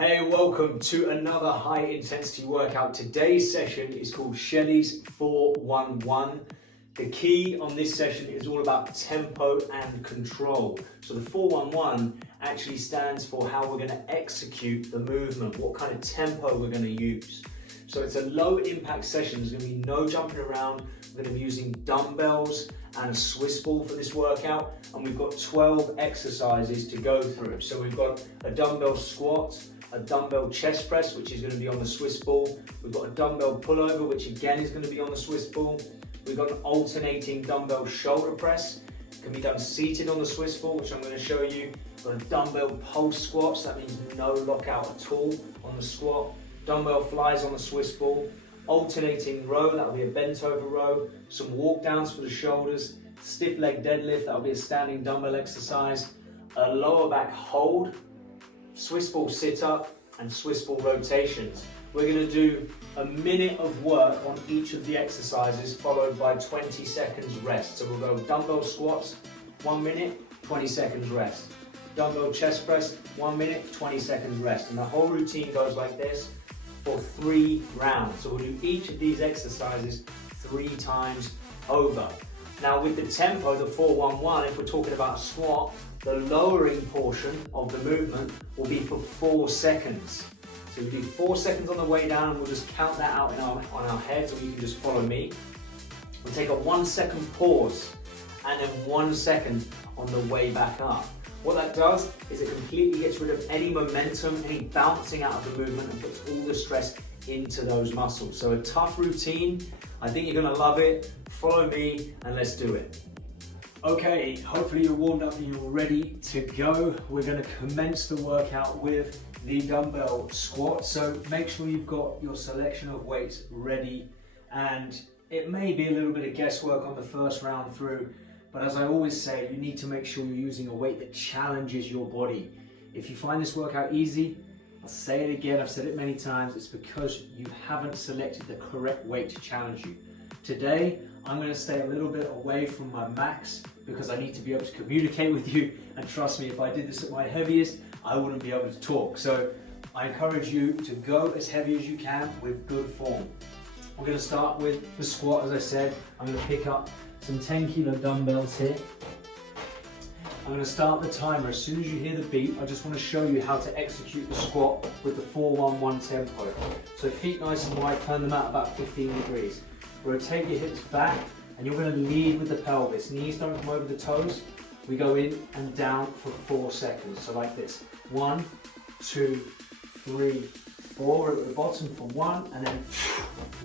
Hey, welcome to another high intensity workout. Today's session is called Chelle's 4-1-1. The key on this session is all about tempo and control. So the 4-1-1 actually stands for how we're going to execute the movement, what kind of tempo we're going to use. So it's a low impact session. There's going to be no jumping around. We're going to be using dumbbells and a Swiss ball for this workout. And we've got 12 exercises to go through. So we've got a dumbbell squat, a dumbbell chest press, which is going to be on the Swiss ball. We've got a dumbbell pullover, which again is going to be on the Swiss ball. We've got an alternating dumbbell shoulder press. It can be done seated on the Swiss ball, which I'm going to show you. We've got a dumbbell pulse squats, that means no lockout at all on the squat. Dumbbell flies on the Swiss ball. Alternating row, that'll be a bent over row. Some walkdowns for the shoulders. Stiff leg deadlift, that'll be a standing dumbbell exercise. A lower back hold. Swiss ball sit up and Swiss ball rotations. We're going to do a minute of work on each of the exercises followed by 20 seconds rest. So we'll go dumbbell squats, 1 minute, 20 seconds rest. Dumbbell chest press, 1 minute, 20 seconds rest. And the whole routine goes like this for 3 rounds. So we'll do each of these exercises 3 times over. Now with the tempo, the 4-1-1, if we're talking about a squat, the lowering portion of the movement will be for 4 seconds. So we do 4 seconds on the way down, and we'll just count that out on our heads, or you can just follow me. We'll take a 1 second pause, and then 1 second on the way back up. What that does is it completely gets rid of any momentum, any bouncing out of the movement, and puts all the stress into those muscles. So a tough routine. I think you're gonna love it. Follow me and let's do it. Okay, hopefully you're warmed up and you're ready to go. We're gonna commence the workout with the dumbbell squat. So make sure you've got your selection of weights ready, and it may be a little bit of guesswork on the first round through, but as I always say, you need to make sure you're using a weight that challenges your body. If you find this workout easy, I'll say it again, I've said it many times, it's because you haven't selected the correct weight to challenge you. Today, I'm going to stay a little bit away from my max because I need to be able to communicate with you, and trust me, if I did this at my heaviest, I wouldn't be able to talk. So I encourage you to go as heavy as you can with good form. We're going to start with the squat. As I said, I'm going to pick up some 10 kilo dumbbells here. I'm going to start the timer. As soon as you hear the beep, I just want to show you how to execute the squat with the 4-1-1 tempo. So feet nice and wide, turn them out about 15 degrees. Rotate your hips back, and you're going to lead with the pelvis. Knees don't come over the toes. We go in and down for 4 seconds. So like this. 1, 2, 3, 4. We're at the bottom for 1, and then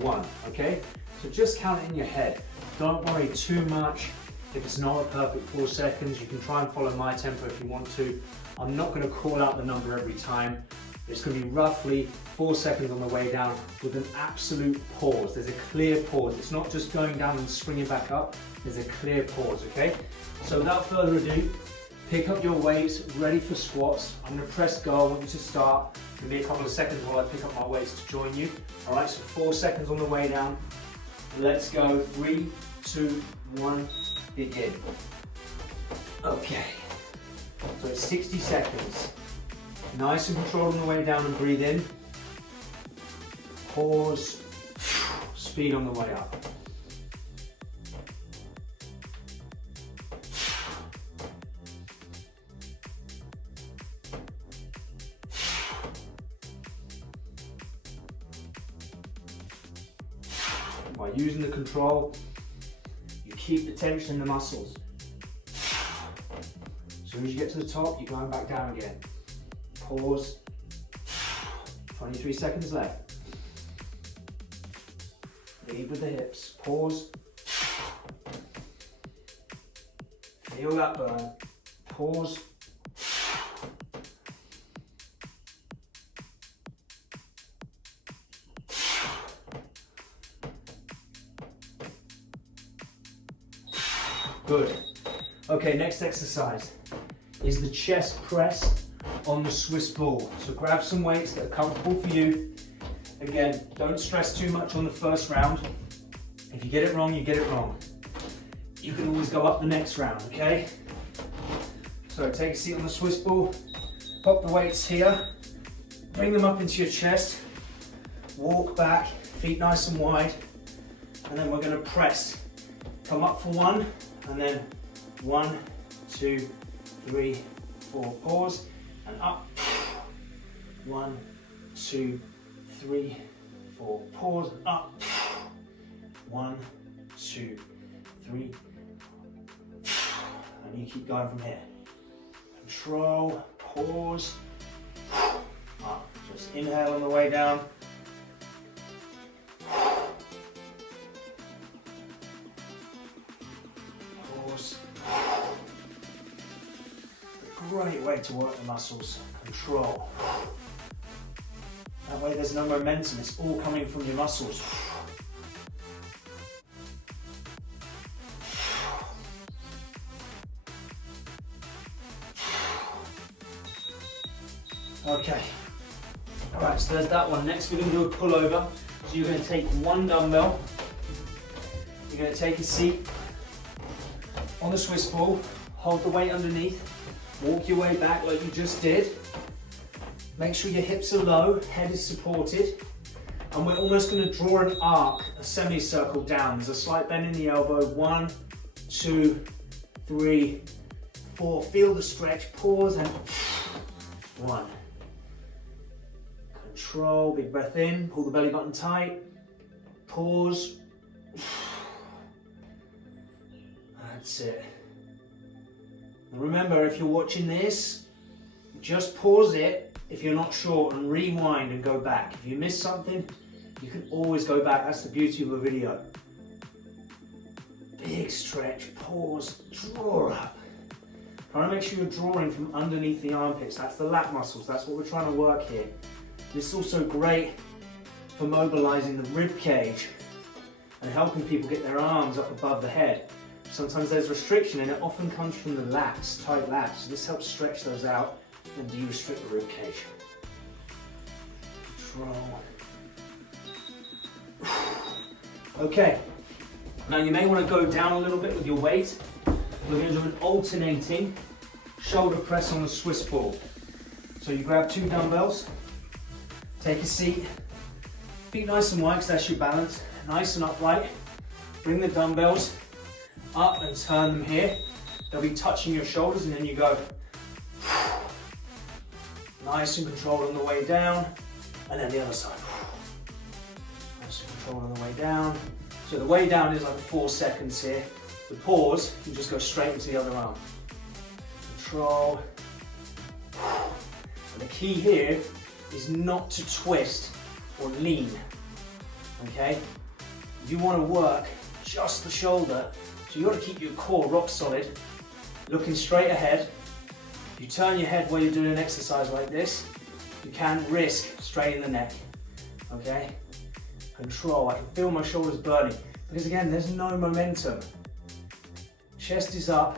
1. Okay? So just count it in your head. Don't worry too much. If it's not a perfect 4 seconds, you can try and follow my tempo if you want to. I'm not going to call out the number every time. It's going to be roughly 4 seconds on the way down with an absolute pause. There's a clear pause. It's not just going down and springing back up. There's a clear pause, okay? So without further ado, pick up your weights, ready for squats. I'm going to press go. I want you to start. It's going to be a couple of seconds while I pick up my weights to join you. All right, so 4 seconds on the way down. Let's go. 3, 2, 1, begin. Okay, so it's 60 seconds. Nice and controlled on the way down, and breathe in. Pause. Speed on the way up. By using the control, you keep the tension in the muscles. As soon as you get to the top, you're going back down again. Pause. 23 seconds left. Lead with the hips. Pause. Feel that burn. Pause. Good. Okay, next exercise is the chest press on the Swiss ball. So grab some weights that are comfortable for you. Again, don't stress too much on the first round. If you get it wrong, you get it wrong. You can always go up the next round, okay? So take a seat on the Swiss ball, pop the weights here, Bring them up into your chest. Walk back, feet nice and wide. And then we're going to press. Come up for one, and then 1, 2, 3, 4, pause, and up. 1, 2, 3, 4, pause, up. 1, 2, 3, and you keep going from here. Control, pause, up. Just inhale on the way down. Pause. A great way to work the muscles. Control. That way there's no momentum, it's all coming from your muscles. Okay, all right, so there's that one. Next we're going to do a pullover. So you're going to take one dumbbell, you're going to take a seat on the Swiss ball, hold the weight underneath, walk your way back like you just did. Make sure your hips are low, head is supported, and we're almost going to draw an arc, a semicircle down. There's a slight bend in the elbow. 1, 2, 3, 4. Feel the stretch, pause, and 1. Control, big breath in, pull the belly button tight, pause. That's it. And remember, if you're watching this, just pause it if you're not sure and rewind and go back. If you miss something, you can always go back. That's the beauty of a video. Big stretch, pause, draw up. Try to make sure you're drawing from underneath the armpits. That's the lat muscles. That's what we're trying to work here. This is also great for mobilizing the rib cage and helping people get their arms up above the head. Sometimes there's restriction and it often comes from the lats, tight lats. So this helps stretch those out and de-restrict the rib cage. Control. Okay, now you may want to go down a little bit with your weight. We're going to do an alternating shoulder press on the Swiss ball. So you grab 2 dumbbells, take a seat, feet nice and wide because that's your balance, nice and upright. Bring the dumbbells up and turn them here. They'll be touching your shoulders, and then you go nice and controlled on the way down, and then the other side. Nice and controlled on the way down. So the way down is like 4 seconds here. The pause, you just go straight into the other arm. Control. And the key here is not to twist or lean, okay? You want to work just the shoulder, so you got to keep your core rock solid, looking straight ahead. If you turn your head while you're doing an exercise like this, you can risk straining the neck, okay? Control, I can feel my shoulders burning, because again, there's no momentum. Chest is up.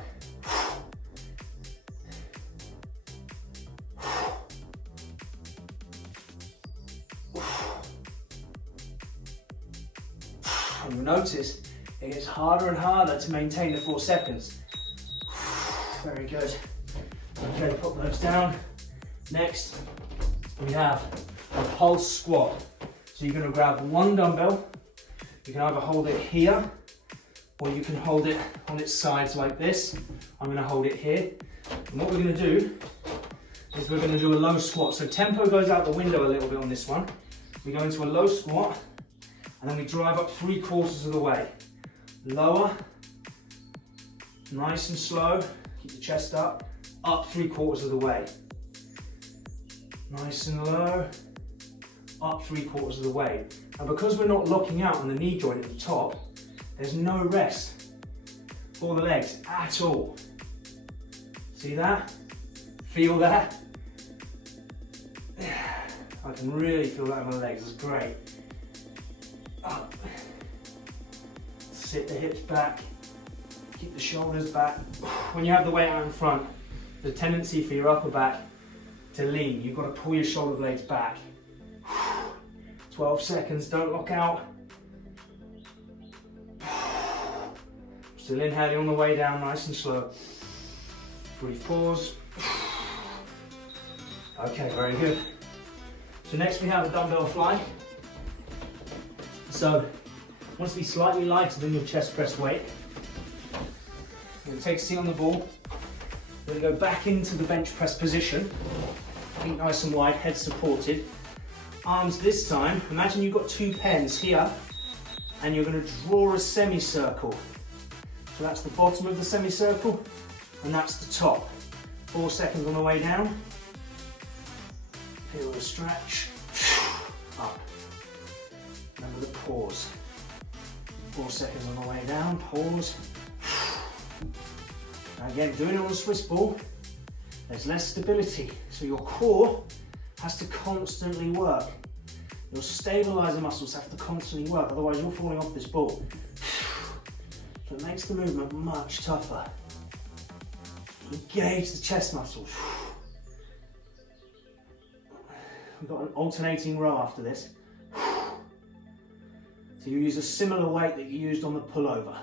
And you'll notice it gets harder and harder to maintain the 4 seconds. Very good. Okay, put those down. Next, we have a pulse squat. So you're going to grab 1 dumbbell. You can either hold it here, or you can hold it on its sides like this. I'm going to hold it here. And what we're going to do is we're going to do a low squat. So tempo goes out the window a little bit on this one. We go into a low squat, and then we drive up 3/4 of the way. Lower, nice and slow, keep the chest up 3/4 of the way. Nice and low, up 3/4 of the way. And because we're not locking out on the knee joint at the top, there's no rest for the legs at all. See that? Feel that? I can really feel that in my legs, it's great. Up. Sit the hips back, keep the shoulders back. When you have the weight out in front, there's a tendency for your upper back to lean. You've got to pull your shoulder blades back. 12 seconds, don't lock out. Still inhaling on the way down, nice and slow. Brief pause. Okay, very good. So next we have a dumbbell fly. So it wants to be slightly lighter than your chest press weight. You're going to take a seat on the ball. You're going to go back into the bench press position. Feet nice and wide, head supported. Arms this time, imagine you've got two pens here and you're going to draw a semicircle. So that's the bottom of the semicircle and that's the top. 4 seconds on the way down. Feel the stretch. Up. Remember the pause. 4 seconds on the way down, pause. Now again, doing it on a Swiss ball, there's less stability. So your core has to constantly work. Your stabilizer muscles have to constantly work, otherwise you're falling off this ball. So it makes the movement much tougher. Engage the chest muscles. We've got an alternating row after this. So you use a similar weight that you used on the pullover.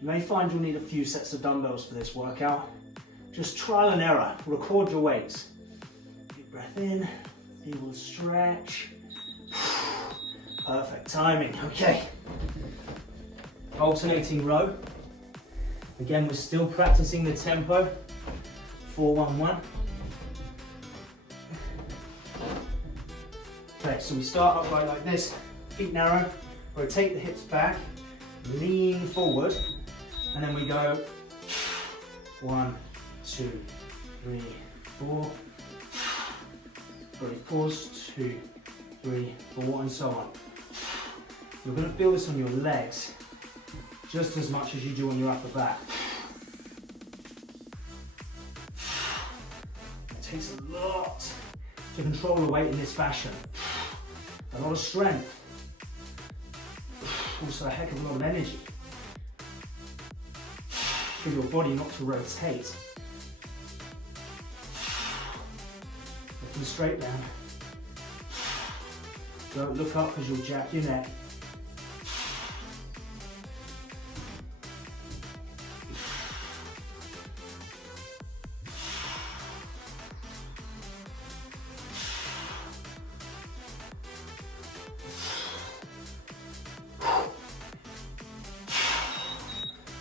You may find you'll need a few sets of dumbbells for this workout. Just trial and error, record your weights. Deep breath in, feel the stretch. Perfect timing, okay. Alternating row. Again, we're still practicing the tempo, 4-1-1. Okay, so we start upright like this, feet narrow, rotate the hips back, lean forward, and then we go 1, 2, 3, 4. Ready, pause, 2, 3, 4, and so on. You're going to feel this on your legs just as much as you do on your upper back. It takes a lot to control the weight in this fashion. A lot of strength. Also a heck of a lot of energy. For your body not to rotate. Looking straight down. Don't look up because you'll jack your neck.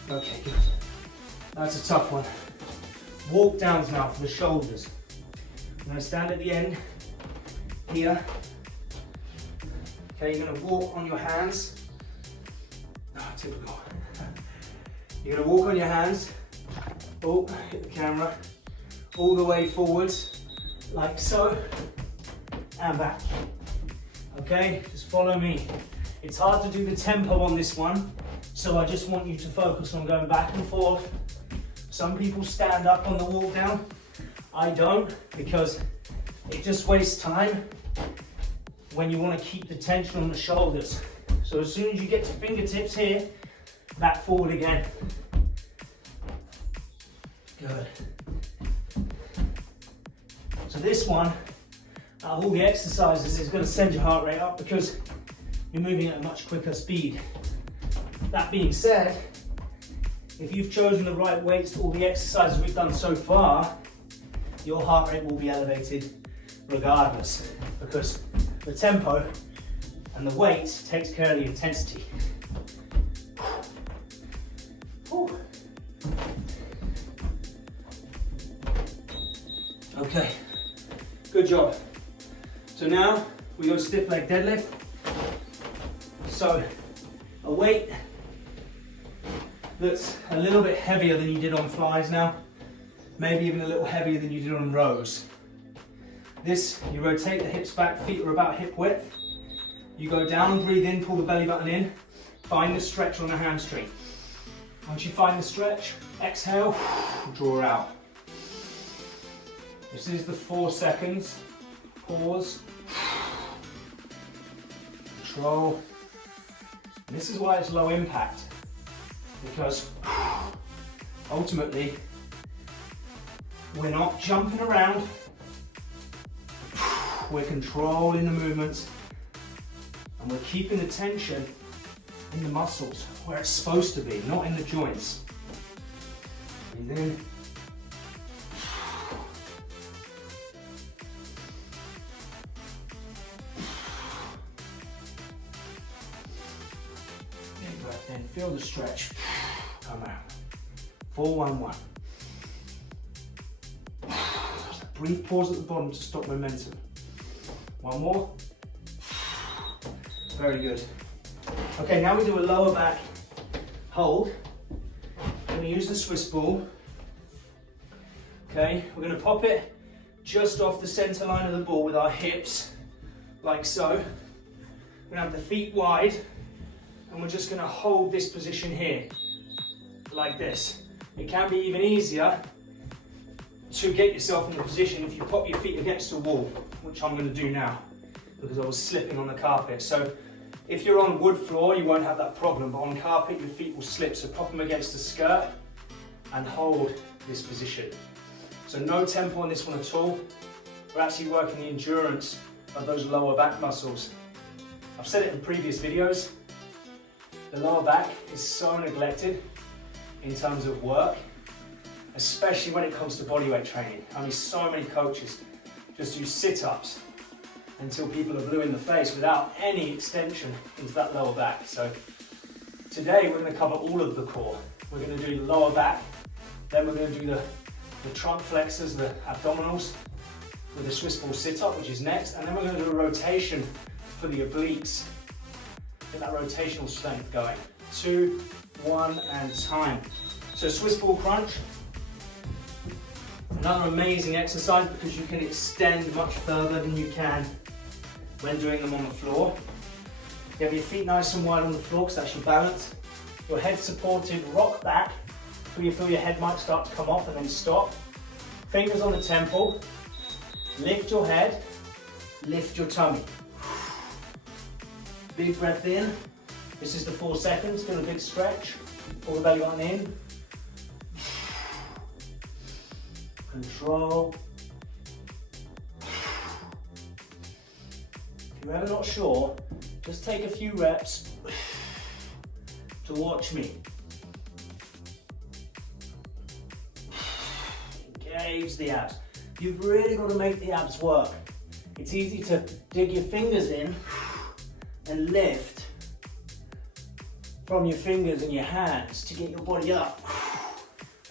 Okay, good. That's a tough one. Walk downs now for the shoulders. I'm going to stand at the end here. Okay, you're going to walk on your hands. Oh, typical. You're going to walk on your hands. Oh, hit the camera. All the way forwards, like so, and back. Okay, just follow me. It's hard to do the tempo on this one, so I just want you to focus on going back and forth. Some people stand up on the walk down. I don't, because it just wastes time when you want to keep the tension on the shoulders. So as soon as you get to fingertips here, back forward again. Good. So this one, out of all the exercises, is going to send your heart rate up because you're moving at a much quicker speed. That being said, if you've chosen the right weights for all the exercises we've done so far, your heart rate will be elevated regardless, because the tempo and the weight takes care of the intensity. Whew. Okay, good job. So now we go stiff leg deadlift. So a weight that's a little bit heavier than you did on flies now, maybe even a little heavier than you did on rows. This, you rotate the hips back, feet are about hip width. You go down, breathe in, pull the belly button in, find the stretch on the hamstring. Once you find the stretch, exhale, draw out. This is the 4 seconds, pause, control. And this is why it's low impact, because ultimately we're not jumping around, we're controlling the movements, and we're keeping the tension in the muscles where it's supposed to be, not in the joints. Breathe in. in, feel the stretch. Come out. 4-1-1. Brief pause at the bottom to stop momentum. One more. Very good. Okay, now we do a lower back hold. We're going to use the Swiss ball. Okay, we're going to pop it just off the center line of the ball with our hips, like so. We're going to have the feet wide, and we're just going to hold this position here, like this. It can be even easier to get yourself in the position if you pop your feet against the wall, which I'm going to do now because I was slipping on the carpet. So if you're on wood floor, you won't have that problem, but on carpet, your feet will slip. So pop them against the skirt and hold this position. So no tempo on this one at all. We're actually working the endurance of those lower back muscles. I've said it in previous videos, the lower back is so neglected in terms of work, especially when it comes to bodyweight training. I mean, so many coaches just do sit-ups until people are blue in the face without any extension into that lower back. So today we're going to cover all of the core. We're going to do the lower back, then we're going to do the trunk flexors, the abdominals with the Swiss ball sit-up, which is next, and then we're going to do a rotation for the obliques. Get that rotational strength going. 2, 1, and time. So Swiss ball crunch. Another amazing exercise because you can extend much further than you can when doing them on the floor. You have your feet nice and wide on the floor because that's your balance. Your head supported, rock back till you feel your head might start to come off and then stop. Fingers on the temple. Lift your head, lift your tummy. Big breath in. This is the 4 seconds, feel a big stretch. Pull the belly button in. Control. If you're ever not sure, just take a few reps to watch me. Engage the abs. You've really got to make the abs work. It's easy to dig your fingers in and lift from your fingers and your hands to get your body up.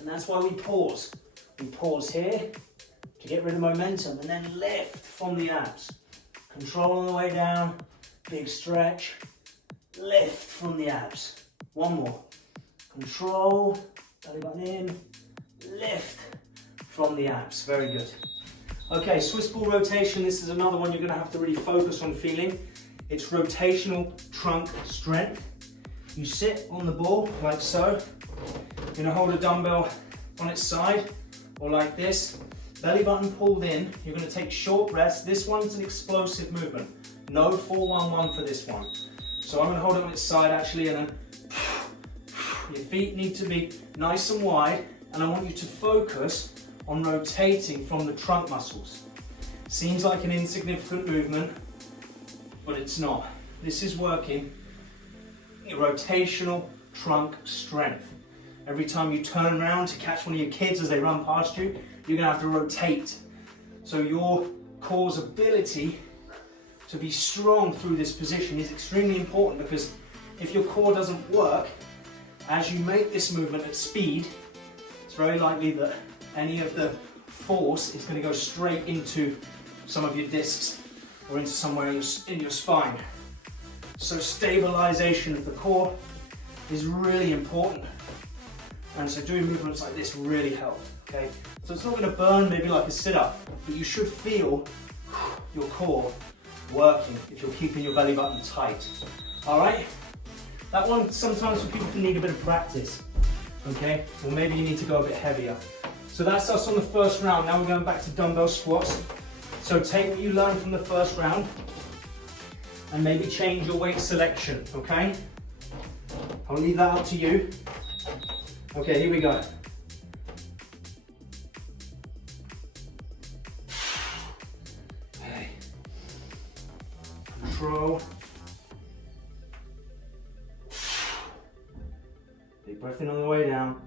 And that's why we pause. We pause here to get rid of momentum and then lift from the abs. Control on the way down, big stretch, lift from the abs. One more. Control, belly button in, lift from the abs. Very good. Okay, Swiss ball rotation. This is another one you're going to have to really focus on feeling. It's rotational trunk strength. You sit on the ball like so. You're going to hold a dumbbell on its side or like this. Belly button pulled in. You're going to take short breaths. This one's an explosive movement. No 4-1-1 for this one. So I'm going to hold it on its side actually, and then your feet need to be nice and wide, and I want you to focus on rotating from the trunk muscles. Seems like an insignificant movement, but it's not. This is working your rotational trunk strength. Every time you turn around to catch one of your kids as they run past you, you're gonna have to rotate. So your core's ability to be strong through this position is extremely important, because if your core doesn't work, as you make this movement at speed, it's very likely that any of the force is going to go straight into some of your discs or into somewhere in your spine. So stabilization of the core is really important. And so doing movements like this really help, okay? So it's not going to burn maybe like a sit-up, but you should feel your core working if you're keeping your belly button tight. All right? That one sometimes for people can need a bit of practice, okay? Or maybe you need to go a bit heavier. So that's us on the first round. Now we're going back to dumbbell squats. So take what you learned from the first round and maybe change your weight selection, okay? I'll leave that up to you. Okay, here we go. Okay. Control. Big breath in on the way down.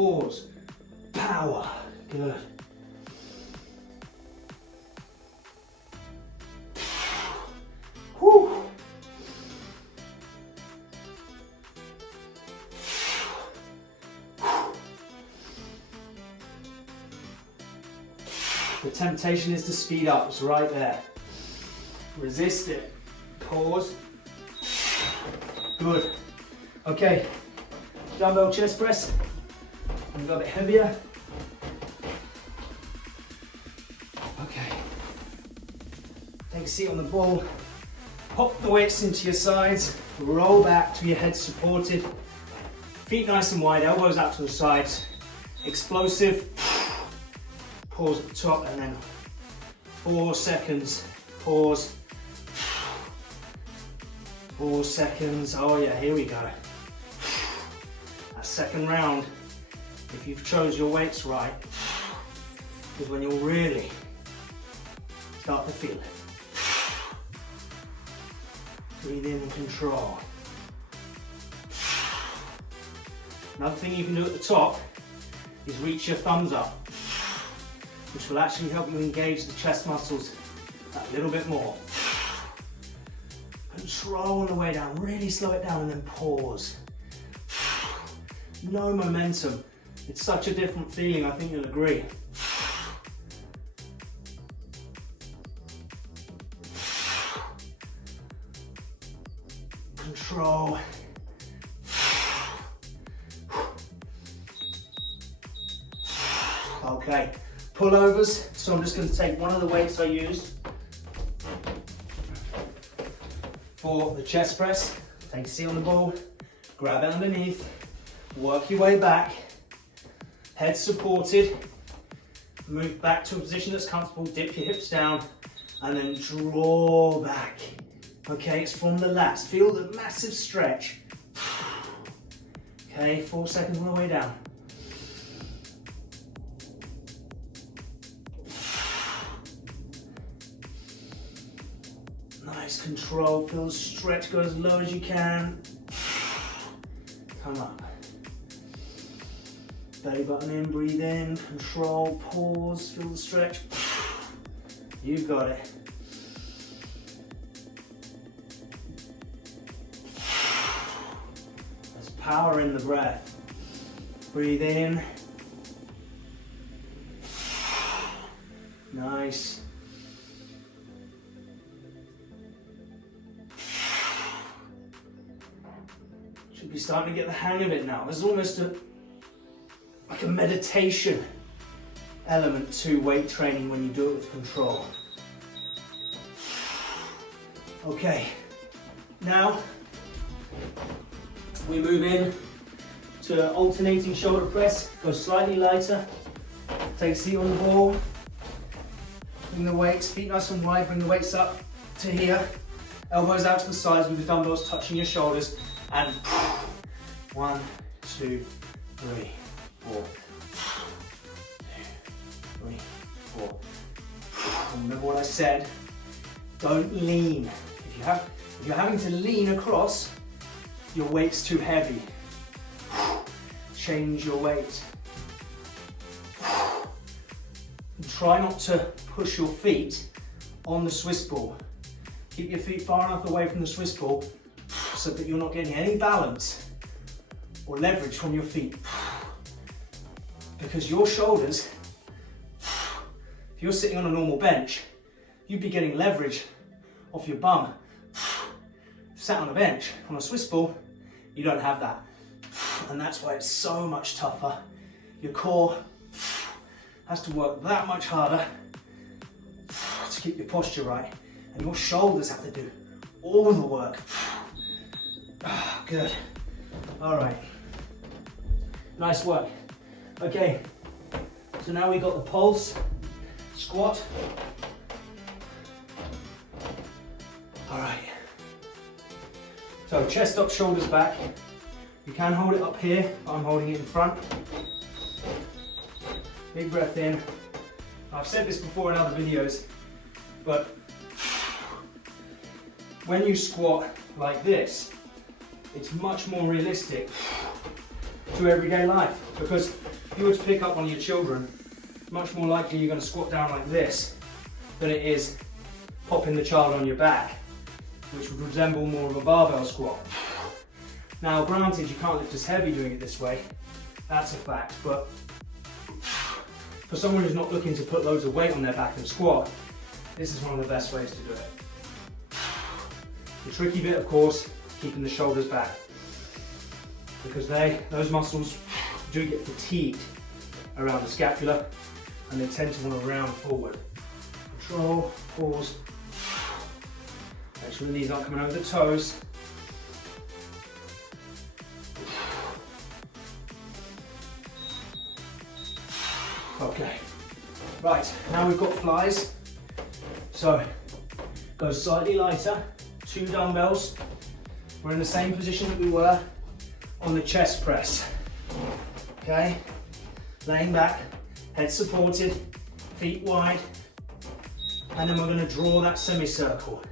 pause, power, good. Whew. The temptation is to speed up, it's right there. Resist it, pause, good. Okay, dumbbell chest press, and go a bit heavier. Okay, take a seat on the ball, pop the weights into your sides, roll back to your head supported, feet nice and wide, elbows out to the sides, explosive, pause at the top, and then 4 seconds, pause, 4 seconds, oh yeah, here we go. That second round, if you've chose your weights right, is when you'll really start to feel it. Breathe in and control. Another thing you can do at the top is reach your thumbs up, which will actually help you engage the chest muscles a little bit more. Control the way down, really slow it down and then pause. No momentum. It's such a different feeling, I think you'll agree. Control. Okay, pullovers. So I'm just going to take one of the weights I used for the chest press. Take a seat on the ball, grab it underneath, work your way back, head supported, move back to a position that's comfortable, dip your hips down, and then draw back. Okay, it's from the lats. Feel the massive stretch. Okay, 4 seconds on the way down. Nice control, feel the stretch, go as low as you can. Come up. Belly button in, breathe in, control, pause, feel the stretch. You've got it. There's power in the breath. Breathe in. Nice. Should be starting to get the hang of it now. There's almost like a meditation element to weight training when you do it with control. Okay, now we move in to alternating shoulder press. Go slightly lighter. Take a seat on the ball. Bring the weights, feet nice and wide. Bring the weights up to here. Elbows out to the sides with the dumbbells touching your shoulders. And 1, 2, 3, 4. 2, 3, 4. Remember what I said. Don't lean. If you're having to lean across, your weight's too heavy. Change your weight. And try not to push your feet on the Swiss ball. Keep your feet far enough away from the Swiss ball so that you're not getting any balance or leverage from your feet. Because your shoulders, if you're sitting on a normal bench, you'd be getting leverage off your bum. Sat on a bench, on a Swiss ball, you don't have that. And that's why it's so much tougher. Your core has to work that much harder to keep your posture right. And your shoulders have to do all the work. Good. All right. Nice work. Okay. So now we got the pulse squat. All right. So chest up, shoulders back. You can hold it up here. I'm holding it in front. Big breath in. I've said this before in other videos, but when you squat like this, it's much more realistic to everyday life because If you were to pick up one of your children, much more likely you're going to squat down like this than it is popping the child on your back, which would resemble more of a barbell squat. Now granted, you can't lift as heavy doing it this way, that's a fact, but for someone who's not looking to put loads of weight on their back and squat, this is one of the best ways to do it. The tricky bit, of course, keeping the shoulders back, because those muscles do get fatigued around the scapula and they tend to want to round forward. Control, pause. Make sure the knees aren't coming over the toes. Okay, right, now we've got flies. So, go slightly lighter, 2 dumbbells. We're in the same position that we were on the chest press. Okay, laying back, head supported, feet wide, and then we're going to draw that semicircle.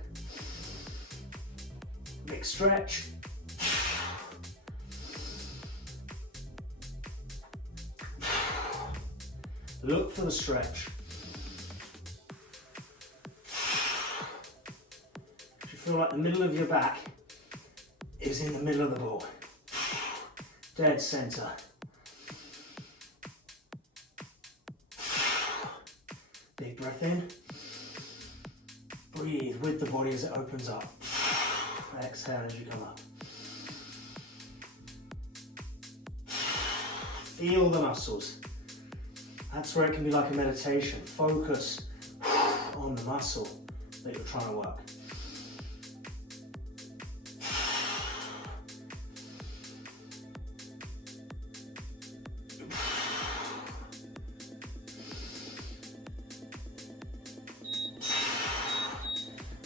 Big stretch. Look for the stretch. You feel like the middle of your back is in the middle of the ball. Dead center. Big breath in. Breathe with the body as it opens up. Exhale as you come up. Feel the muscles. That's where it can be like a meditation. Focus on the muscle that you're trying to work.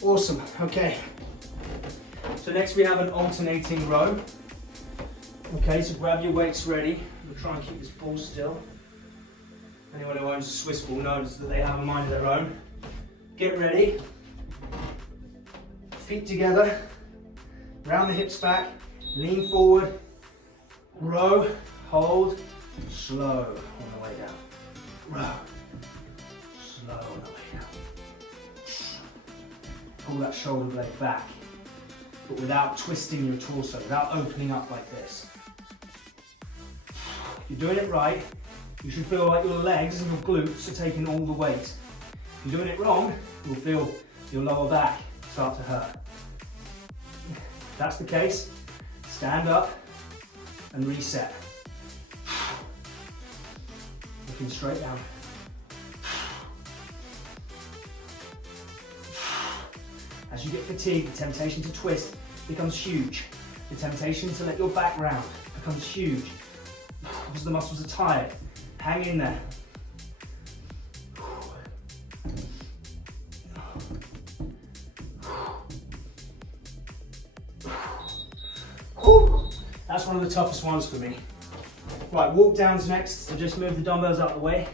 Awesome, okay. So next we have an alternating row. Okay, so grab your weights ready. We'll try and keep this ball still. Anyone who owns a Swiss ball knows that they have a mind of their own. Get ready. Feet together. Round the hips back. Lean forward. Row. Hold. Slow on the way down. Row. Slow on the way down. Pull that shoulder blade back, but without twisting your torso, without opening up like this. If you're doing it right, you should feel like your legs and your glutes are taking all the weight. If you're doing it wrong, you'll feel your lower back start to hurt. If that's the case, stand up and reset. Looking straight down. As you get fatigued, the temptation to twist becomes huge. The temptation to let your back round becomes huge because the muscles are tired. Hang in there. That's one of the toughest ones for me. Right, walk downs next, so just move the dumbbells out of the way.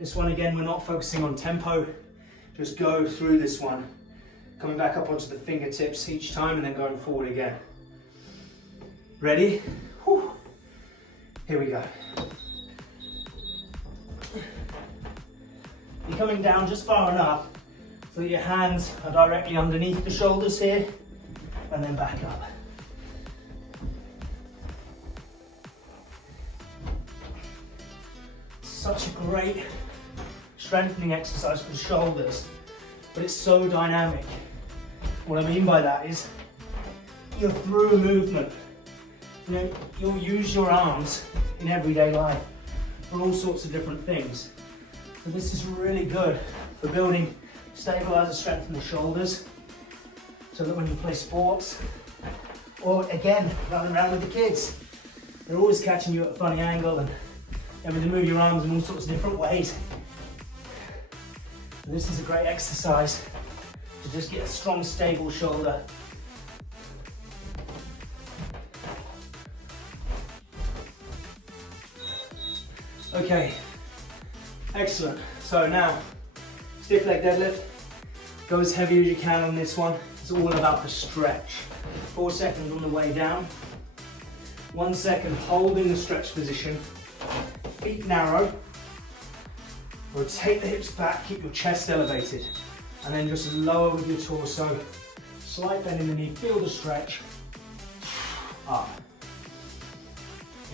This one again, we're not focusing on tempo, just go through this one. Coming back up onto the fingertips each time and then going forward again. Ready? Whew. Here we go. You're coming down just far enough so that your hands are directly underneath the shoulders here and then back up. Such a great strengthening exercise for the shoulders, but it's so dynamic. What I mean by that is you're through movement. You know, you'll use your arms in everyday life for all sorts of different things. So this is really good for building stabilizer strength in the shoulders so that when you play sports, or again, running around with the kids, they're always catching you at a funny angle and having to move your arms in all sorts of different ways. So this is a great exercise to just get a strong, stable shoulder. Okay, excellent. So now, stiff leg deadlift. Go as heavy as you can on this one. It's all about the stretch. 4 seconds on the way down. 1 second holding the stretch position Feet narrow. Rotate the hips back, keep your chest elevated. And then just lower with your torso. Slight bend in the knee, feel the stretch. Up.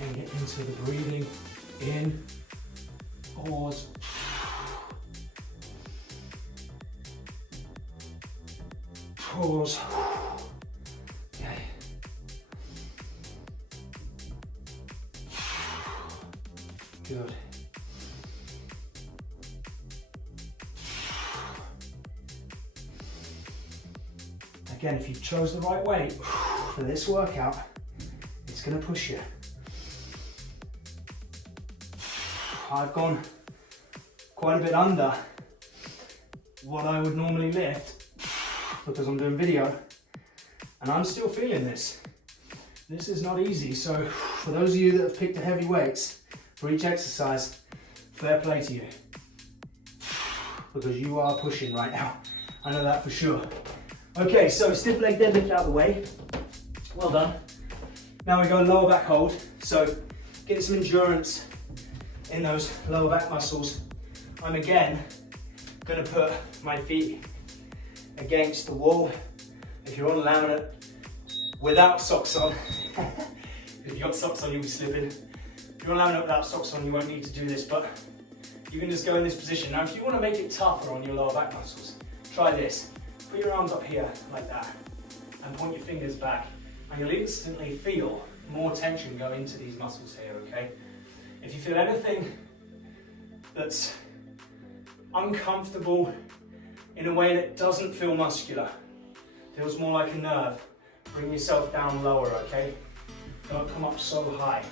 And get into the breathing. In. Pause. Pause. Okay. Good. Again, if you've chose the right weight for this workout, it's going to push you. I've gone quite a bit under what I would normally lift because I'm doing video, and I'm still feeling this. This is not easy, so for those of you that have picked the heavy weights for each exercise, fair play to you, because you are pushing right now. I know that for sure. Okay, so stiff leg deadlift out of the way. Well done. Now we go lower back hold. So get some endurance in those lower back muscles. I'm again going to put my feet against the wall. If you're on laminate without socks on, if you've got socks on, you'll be slipping. If you're on laminate without socks on, you won't need to do this, but you can just go in this position. Now, if you want to make it tougher on your lower back muscles, try this. Put your arms up here like that and point your fingers back, and you'll instantly feel more tension go into these muscles here, okay? If you feel anything that's uncomfortable in a way that doesn't feel muscular, feels more like a nerve, bring yourself down lower, okay? Don't come up so high.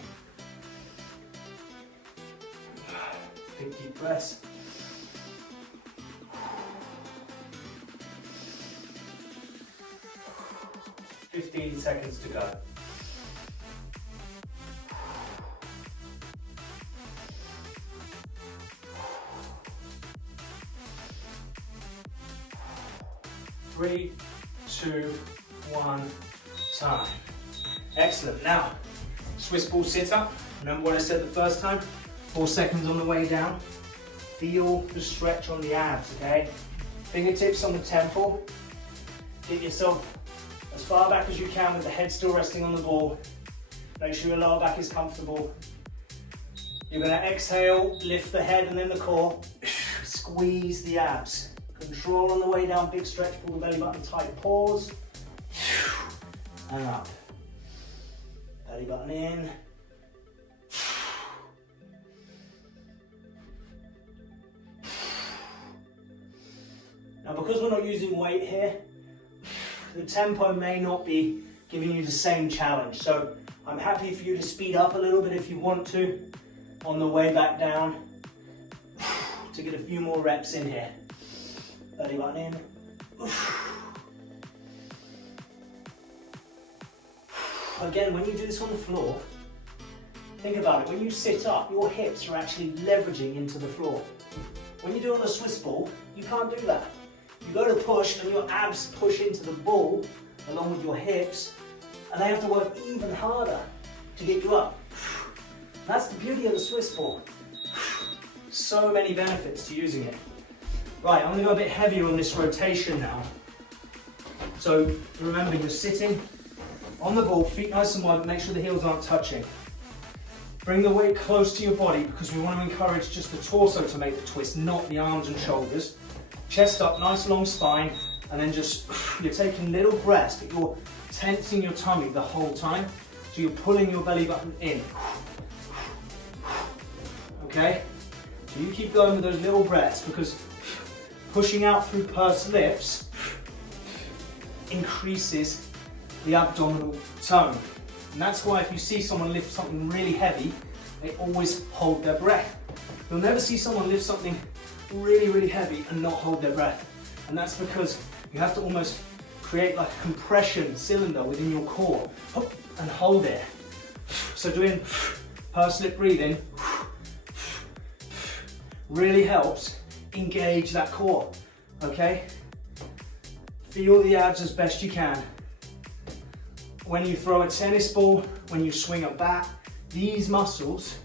Big deep breaths. 15 seconds to go. Three, two, one, time. Excellent. Now, Swiss ball sit up. Remember what I said the first time? 4 seconds on the way down. Feel the stretch on the abs, okay? Fingertips on the temple. Get yourself as far back as you can with the head still resting on the ball. Make sure your lower back is comfortable. You're going to exhale, lift the head and then the core. Squeeze the abs. Control on the way down, big stretch, pull the belly button tight, pause. And up. Belly button in. Now, because we're not using weight here, the tempo may not be giving you the same challenge. So I'm happy for you to speed up a little bit if you want to on the way back down to get a few more reps in here. Belly button in. Again, when you do this on the floor, think about it. When you sit up, your hips are actually leveraging into the floor. When you do it on a Swiss ball, you can't do that. You go to push and your abs push into the ball along with your hips, and they have to work even harder to get you up. That's the beauty of the Swiss ball. So many benefits to using it. Right, I'm going to go a bit heavier on this rotation now. So remember, you're sitting on the ball, feet nice and wide, but make sure the heels aren't touching. Bring the weight close to your body because we want to encourage just the torso to make the twist, not the arms and shoulders. Chest up, nice long spine, and then just, you're taking little breaths, but you're tensing your tummy the whole time. So you're pulling your belly button in. Okay? So you keep going with those little breaths because pushing out through pursed lips increases the abdominal tone. And that's why if you see someone lift something really heavy, they always hold their breath. You'll never see someone lift something really, really heavy and not hold their breath. And that's because you have to almost create like a compression cylinder within your core and hold it. So doing pursed lip breathing really helps engage that core, okay? Feel the abs as best you can. When you throw a tennis ball, when you swing a bat, these muscles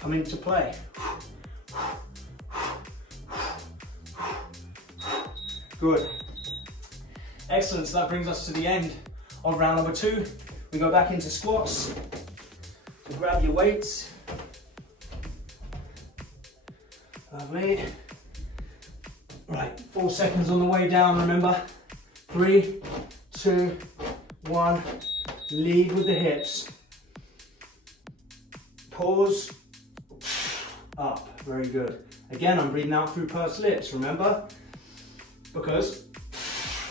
come into play. Good. Excellent, so that brings us to the end of round number 2. We go back into squats. So grab your weights. Lovely. Right, 4 seconds on the way down, remember. 3, 2, 1. Lead with the hips. Pause. Up, very good. Again, I'm breathing out through pursed lips, remember? Because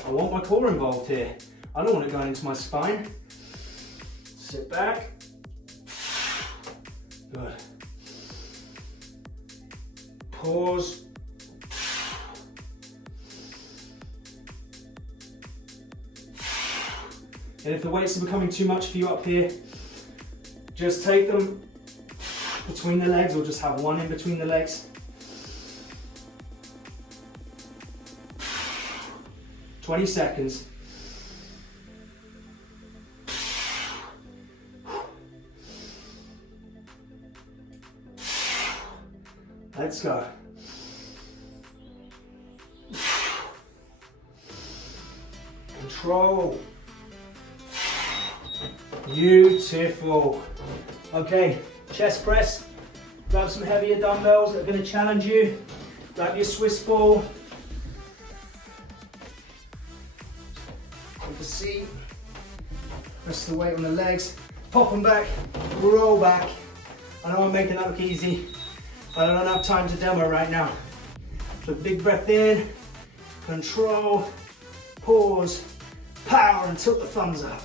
I want my core involved here. I don't want it going into my spine. Sit back. Good. Pause. And if the weights are becoming too much for you up here, just take them between the legs, or just have one in between the legs. 20 seconds. Let's go. Control. Beautiful. Okay, chest press. Grab some heavier dumbbells that are going to challenge you. Grab your Swiss ball. Take a seat. Press the weight on the legs. Pop them back. Roll back. I know I'm making that look easy, but I don't have time to demo right now. So big breath in. Control. Pause. Power and tilt the thumbs up.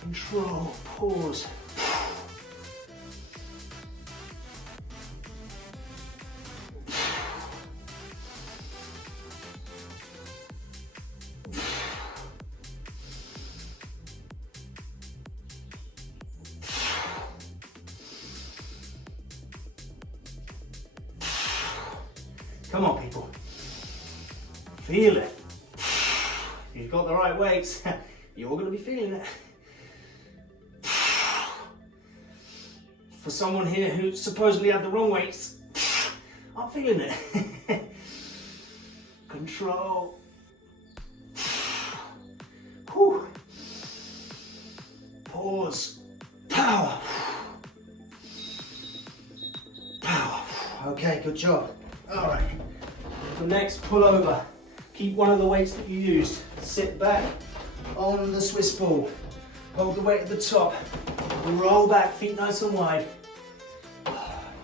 Control, pause. Come on, people. Feel it. If you've got the right weights, you're going to be feeling it. For someone here who supposedly had the wrong weights, I'm feeling it. Control. Whew. Pause. Power. Power. Okay, good job. All right. The next, pull over. Keep one of the weights that you used. Sit back on the Swiss ball. Hold the weight at the top. Roll back, feet nice and wide.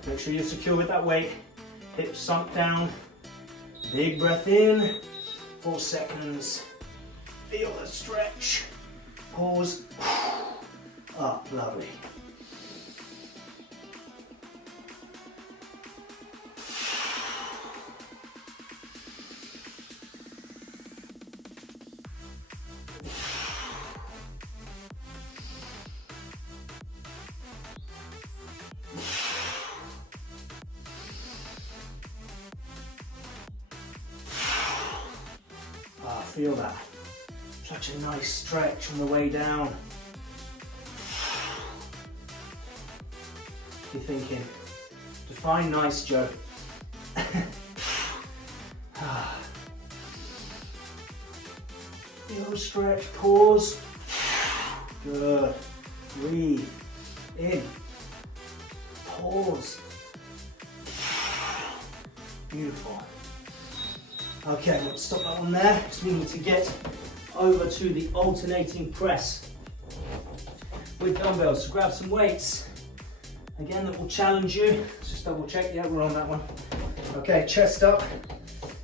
Make sure you're secure with that weight. Hips sunk down. Big breath in. 4 seconds. Feel the stretch. Pause. Up, lovely. Feel that. Such a nice stretch on the way down. You're thinking, define nice, Joe. Feel the stretch, pause. Good. Breathe in. Pause. Beautiful. Okay, let's stop that one there, because we need to get over to the alternating press with dumbbells. So grab some weights, again, that will challenge you. Let's just double check, yeah, we're on that one. Okay, chest up,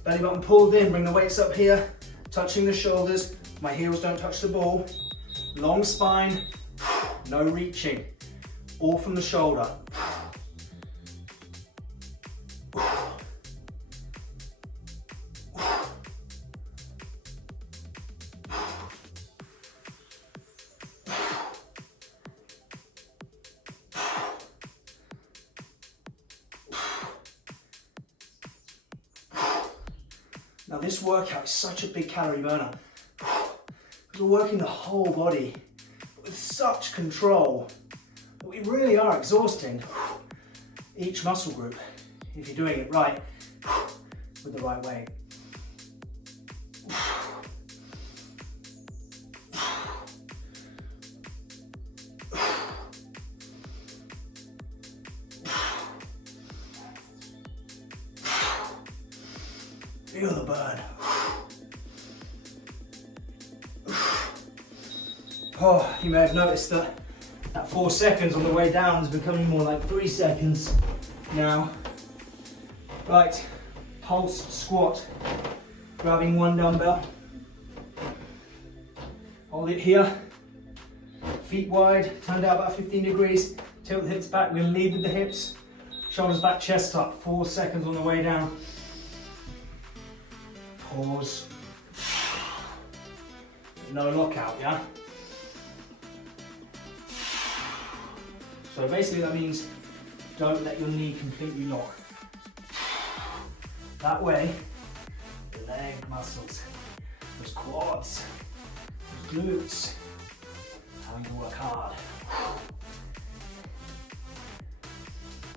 belly button pulled in, bring the weights up here, touching the shoulders, my heels don't touch the ball. Long spine, no reaching, all from the shoulder. Now this workout is such a big calorie burner because we're working the whole body with such control that we really are exhausting each muscle group if you're doing it right with the right weight. Feel the burn. Oh, you may have noticed that 4 seconds on the way down is becoming more like 3 seconds now. Right, pulse squat. Grabbing one dumbbell. Hold it here. Feet wide, turned out about 15 degrees. Tilt the hips back, we're going to lead with the hips. Shoulders back, chest up. 4 seconds on the way down. Pause. No lockout, yeah? So basically that means don't let your knee completely lock. That way, the leg muscles, those quads, those glutes, having to work hard.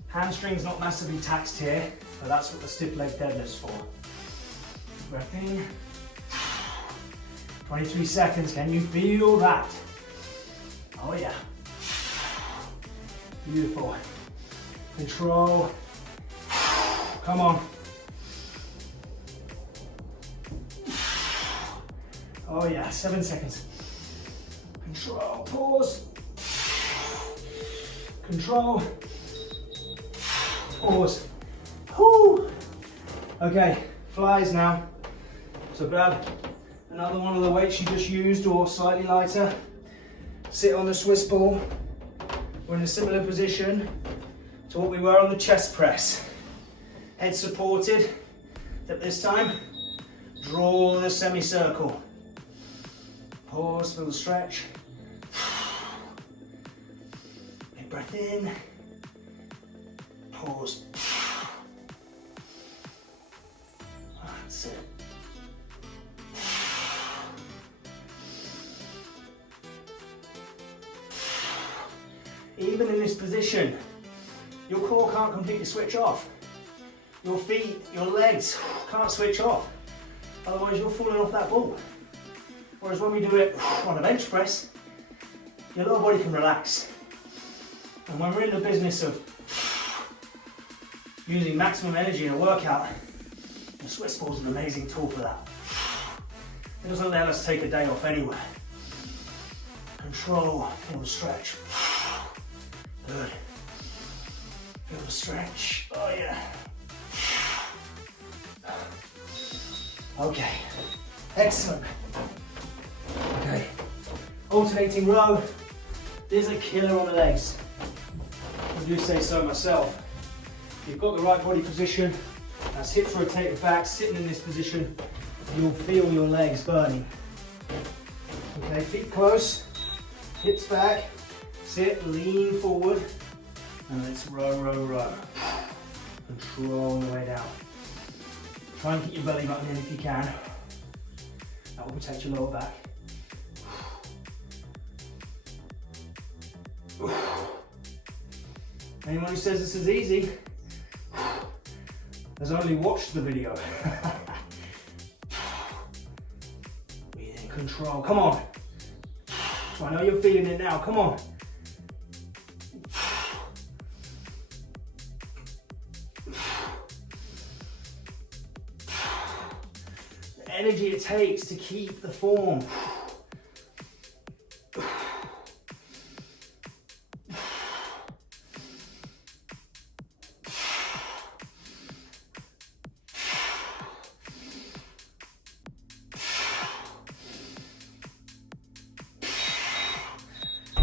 Hamstrings not massively taxed here, but that's what the stiff leg deadlift's for. Breath in. 23 seconds, can you feel that? Oh yeah. Beautiful. Control. Come on. Oh yeah, 7 seconds. Control, pause. Control. Pause. Whoo. Okay, flies now. So grab another one of the weights you just used or slightly lighter. Sit on the Swiss ball. We're in a similar position to what we were on the chest press. Head supported, except this time, draw the semicircle. Pause, feel the stretch. Big breath in. Pause. That's it. Even in this position, your core can't completely switch off. Your feet, your legs can't switch off. Otherwise you're falling off that ball. Whereas when we do it on a bench press, your lower body can relax. And when we're in the business of using maximum energy in a workout, the Swiss ball is an amazing tool for that. It doesn't let us take a day off anywhere. Control, feel the stretch. Good. Feel the stretch. Oh yeah. Okay. Excellent. Okay. Alternating row. This is a killer on the legs. I do say so myself. You've got the right body position. As hips rotated back, sitting in this position, you'll feel your legs burning. Okay, feet close, hips back. Sit, lean forward, and let's row, row, row. Control on the way down. Try and keep your belly button in if you can. That will protect your lower back. Anyone who says this is easy has only watched the video. Breathe in, control, come on. I know you're feeling it now, come on. Energy it takes to keep the form.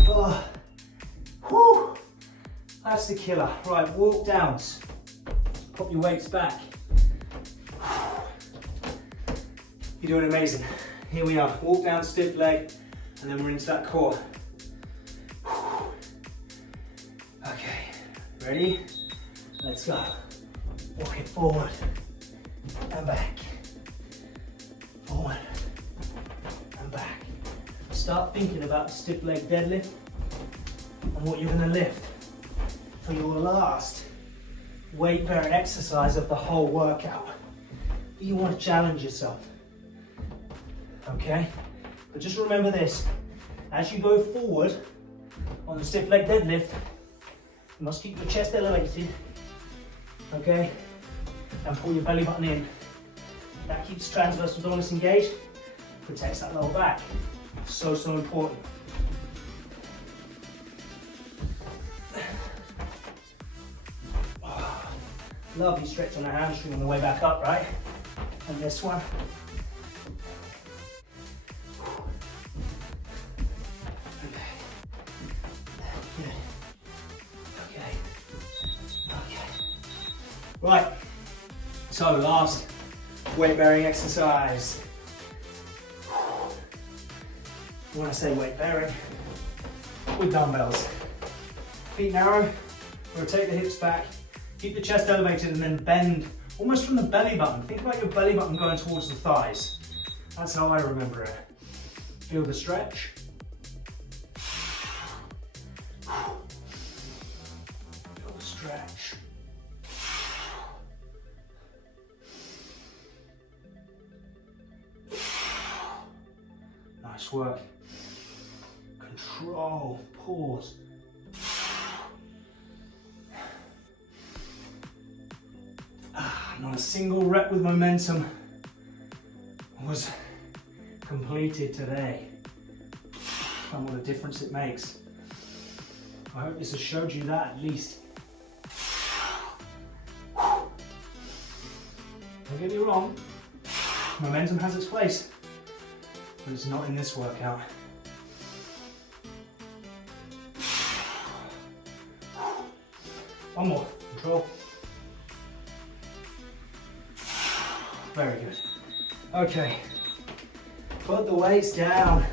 Oh, whew, that's the killer. Right, walk downs. Pop your weights back. You're doing amazing. Here we are, walk down, stiff leg, and then we're into that core. Okay, ready? Let's go. Walk it forward and back. Forward and back. Start thinking about the stiff leg deadlift and what you're going to lift for your last weight bearing exercise of the whole workout. You want to challenge yourself, okay? But just remember this, as you go forward on the stiff leg deadlift, you must keep your chest elevated, okay? And pull your belly button in. That keeps transverse abdominis engaged, protects that lower back. So, so important. Lovely stretch on the hamstring on the way back up, right? And this one. Okay. Right. So last weight bearing exercise. When I say weight bearing, with dumbbells. Feet narrow, rotate the hips back, keep the chest elevated and then bend almost from the belly button. Think about your belly button going towards the thighs. That's how I remember it. Feel the stretch. Feel the stretch. Nice work. Control, pause. Not a single rep with momentum was completed today. And what a difference it makes. I hope this has showed you that at least. Don't get me wrong, momentum has its place, but it's not in this workout. One more, control. Very good. Okay, put the weights down.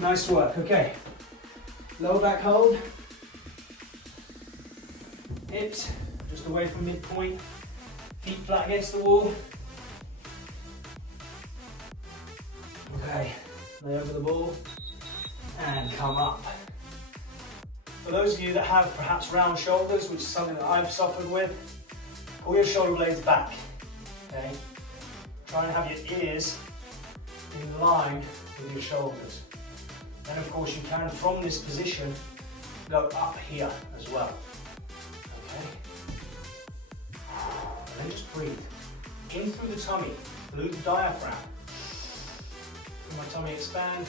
Nice work, okay. Lower back hold. Hips just away from midpoint. Feet flat against the wall. Okay, lay over the ball and come up. For those of you that have perhaps round shoulders, which is something that I've suffered with, pull your shoulder blades back. Okay, try and have your ears in line with your shoulders. Then of course you can, from this position, go up here as well. Okay, and then just breathe. In through the tummy, through the diaphragm. Feel my tummy expand.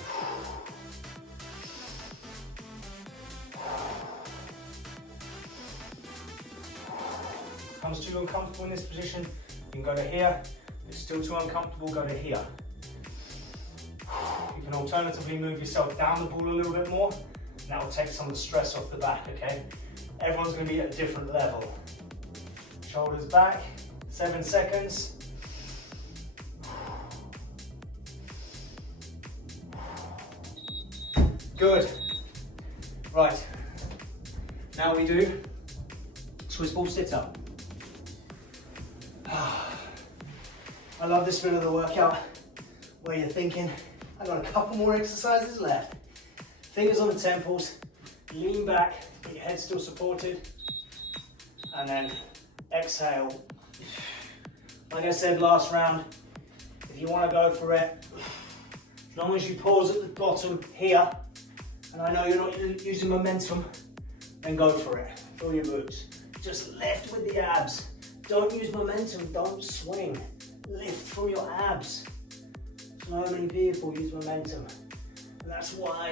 Becomes too uncomfortable in this position, you can go to here. If it's still too uncomfortable, go to here. You can alternatively move yourself down the ball a little bit more, and that will take some of the stress off the back, okay? Everyone's going to be at a different level. Shoulders back, 7 seconds. Good. Right. Now we do Swiss ball sit-up. I love this bit of the workout where you're thinking, I've got a couple more exercises left. Fingers on the temples, lean back, get your head still supported, and then exhale. Like I said last round, if you want to go for it, as long as you pause at the bottom here, and I know you're not using momentum, then go for it. Fill your boots. Just lift with the abs. Don't use momentum, don't swing. Lift from your abs. So many people use momentum, and that's why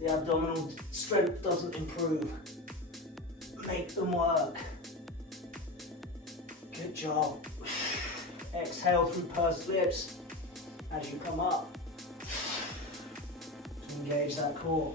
the abdominal strength doesn't improve. Make them work. Good job. Exhale through pursed lips as you come up to engage that core.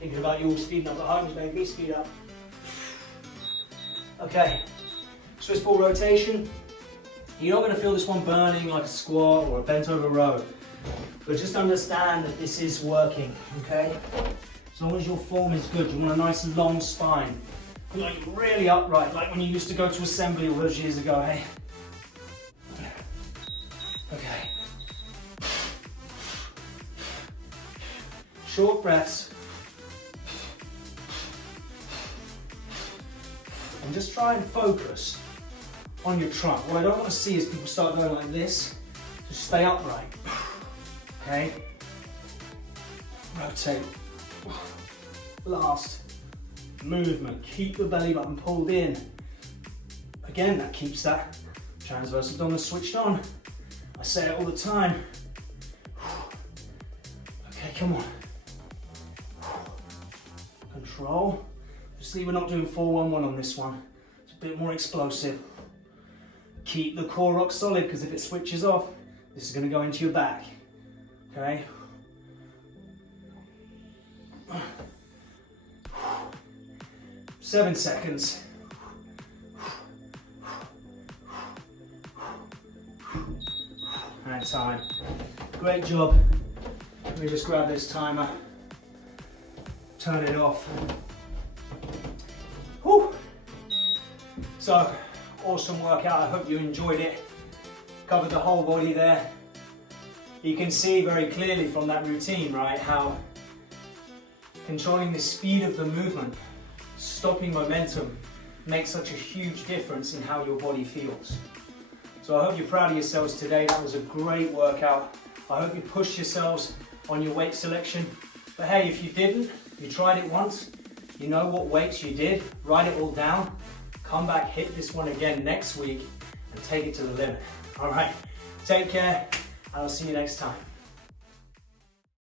Thinking about you all speeding up at home has made me speed up. Okay, Swiss ball rotation. You're not going to feel this one burning like a squat or a bent over row, but just understand that this is working, okay? As long as your form is good, you want a nice long spine. Like really upright, like when you used to go to assembly all those years ago, hey? Okay. Short breaths. And just try and focus on your trunk. What I don't want to see is people start going like this. Just stay upright. Okay? Rotate. Last movement. Keep the belly button pulled in. Again, that keeps that transverse abdominal switched on. I say it all the time. Okay, come on. Control. Just see we're not doing 4-1-1 on this one. It's a bit more explosive. Keep the core rock solid, because if it switches off, this is going to go into your back. Okay? 7 seconds. And time. Great job. Let me just grab this timer. Turn it off. Whew. So, awesome workout. I hope you enjoyed it. Covered the whole body there. You can see very clearly from that routine, right, how controlling the speed of the movement, stopping momentum, makes such a huge difference in how your body feels. So I hope you're proud of yourselves today. That was a great workout. I hope you pushed yourselves on your weight selection. But hey, if you didn't, you tried it once, you know what weights you did, write it all down, come back, hit this one again next week, and take it to the limit. All right, take care, and I'll see you next time.